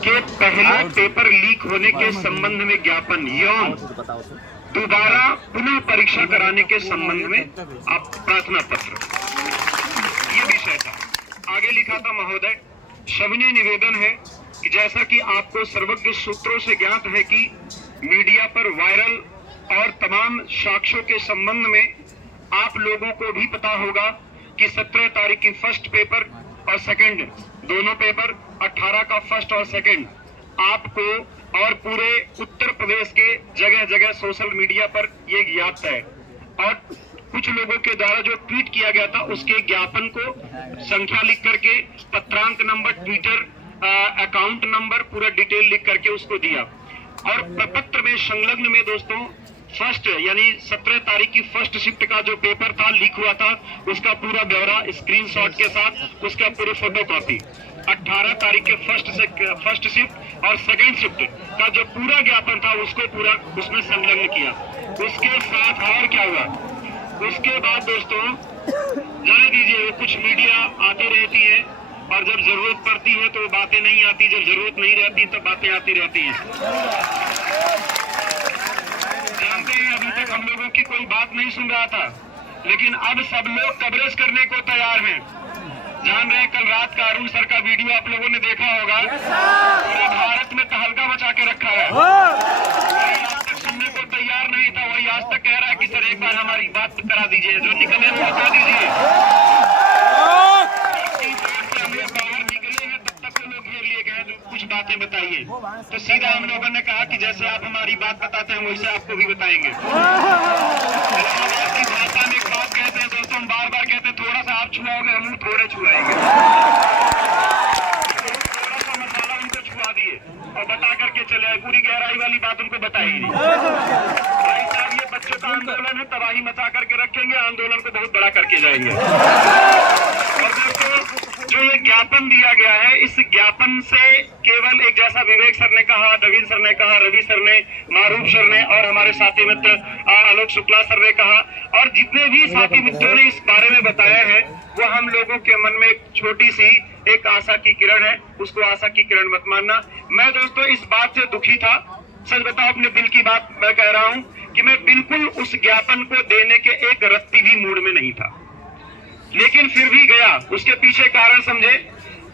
के पहले paper leak होने के संबंध में ज्ञापन यौन दोबारा पुनः परीक्षा कराने के संबंध में आप प्रार्थना पत्र, ये विषय था। आगे लिखा था, महोदय सविनय निवेदन है कि जैसा कि आपको सर्वज्ञ सूत्रों से ज्ञात है कि मीडिया पर वायरल और तमाम साक्ष्यों के संबंध में आप लोगों को भी पता होगा कि 17 तारीख की फर्स्ट पेपर और सेकंड दोनों पेपर, 18 का फर्स्ट और सेकंड आपको और पूरे उत्तर प्रदेश के जगह जगह सोशल मीडिया पर ये ज्ञात है। और कुछ लोगों के द्वारा जो ट्वीट किया गया था उसके ज्ञापन को संख्या लिख करके, पत्रांक नंबर, ट्विटर अकाउंट नंबर, पूरा डिटेल लिख करके उसको दिया। और प्रपत्र में संलग्न में दोस्तों फर्स्ट यानी 17 तारीख की फर्स्ट शिफ्ट का जो पेपर था लीक हुआ था उसका पूरा ब्यौरा स्क्रीनशॉट के साथ, उसका पूरी फोटोकॉपी, 18 तारीख के फर्स्ट शिफ्ट और सेकंड शिफ्ट का जो पूरा ज्ञापन था उसको पूरा उसमें संलग्न किया। उसके साथ और क्या हुआ, उसके बाद दोस्तों जाने दीजिए, कुछ मीडिया आती रहती है और जब जरूरत पड़ती है तो बातें नहीं आती, जब जरूरत नहीं रहती तब बातें आती रहती हैं। जानते हैं अभी तक हम लोगों की कोई बात नहीं सुन रहा था, लेकिन अब सब लोग कवरेज करने को तैयार हैं। जान रहे, कल रात का अरुण सर का वीडियो आप लोगों ने देखा होगा, पूरे भारत में तहलका मचा के रखा है। वही आज तक सुनने को तैयार नहीं था, वही आज तक कह रहा है कि सर एक बार हमारी बात करा दीजिए, जो निकले वो बता दीजिए। हम लोग बाहर निकले हैं तब तक वो लोग घेर लिए गए, कुछ बातें बताइए। तो सीधा हम लोगों ने कहा कि जैसे आप हमारी बात बताते हैं वैसे आपको भी बताएंगे। इलाहाबाद की भाषा में एक बात कहते हैं दोस्तों, हम बार बार कहते हैं थोड़ा सा आप छुआओगे हम थोड़े छुआएंगे। थोड़ा सा मसाला उनको छुआ दिए और बता करके चले आए, पूरी गहराई वाली बात उनको बताई नहीं। भाई साहब ये बच्चों का आंदोलन है, तबाही मचा करके रखेंगे, आंदोलन को बहुत बड़ा करके जाएंगे। और दोस्तों जो ये ज्ञापन दिया गया है, इस ज्ञापन से केवल एक, जैसा विवेक सर ने कहा, नवीन सर ने कहा, रवि सर ने, मारूफ सर ने और हमारे साथी मित्र आलोक शुक्ला सर ने कहा, और जितने भी साथी मित्रों ने इस बारे में बताया है, वो हम लोगों के मन में एक छोटी सी एक आशा की किरण है। उसको आशा की किरण मत मानना। मैं दोस्तों इस बात से दुखी था, सच बताओ, अपने दिल की बात मैं कह रहा हूं कि मैं बिल्कुल उस ज्ञापन को देने के एक रत्ती भी मूड में नहीं था, लेकिन फिर भी गया। उसके पीछे कारण समझे,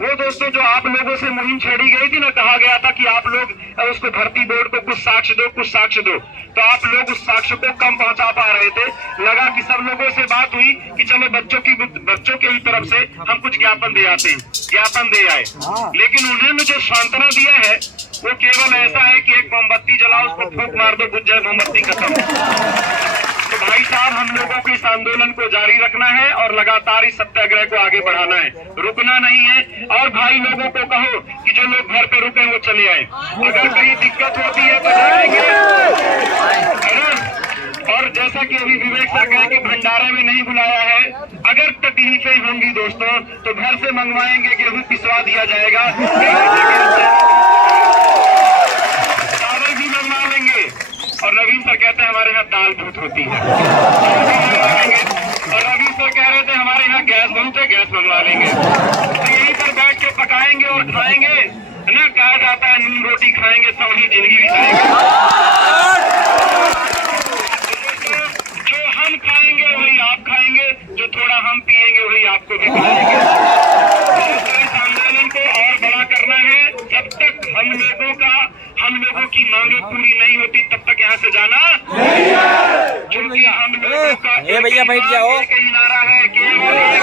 वो दोस्तों जो आप लोगों से मुहिम छेड़ी गई थी ना, कहा गया था कि आप लोग उसको भर्ती बोर्ड को कुछ साक्ष्य दो, कुछ साक्ष्य दो, तो आप लोग उस साक्ष्य को कम पहुंचा पा रहे थे। लगा कि सब लोगों से बात हुई कि चलो बच्चों के ही तरफ से हम कुछ ज्ञापन दे आते हैं, ज्ञापन दे आए। लेकिन उन्होंने जो सांत्वना दिया है वो केवल ऐसा है कि एक मोमबत्ती जलाओ, उसको फूंक मार दो, बुझ जाए, मोमबत्ती खत्म। तो भाई साहब हम लोगों को इस आंदोलन को जारी रखना है और लगातार इस सत्याग्रह को आगे बढ़ाना है, रुकना नहीं है। और भाई लोगों को कहो कि जो लोग घर पे रुके वो चले आए, अगर कहीं दिक्कत होती है तो जाएंगे, है ना। और जैसा कि अभी विवेक सर कहे कि भंडारे में नहीं बुलाया है, अगर तकलीफें होंगी दोस्तों तो घर से मंगवाएंगे, गेहूं पिसवा दिया जाएगा, चावल भी मंगवा लेंगे। और नवीन सर कहते हैं हमारे यहाँ दाल बहुत होती है, और रवि सर कह रहे थे हमारे यहाँ गैस बहुत है, गैस मंगवा लेंगे। तो यहीं पर बैठ के पकाएंगे और खाएंगे, है ना। कहा जाता है नून रोटी खाएंगे सब ही जिंदगी बिताएंगे। जो हम खाएंगे वही आप खाएंगे, जो थोड़ा हम पिएंगे वही आपको भी पिलाएंगे। इस आंदोलन को और बड़ा करना है। जब तक हम लोगों की मांगे पूरी नहीं होती तब तक यहाँ से जाना नहीं है। क्योंकि हम लोगों का एक ही नारा है, केवल एक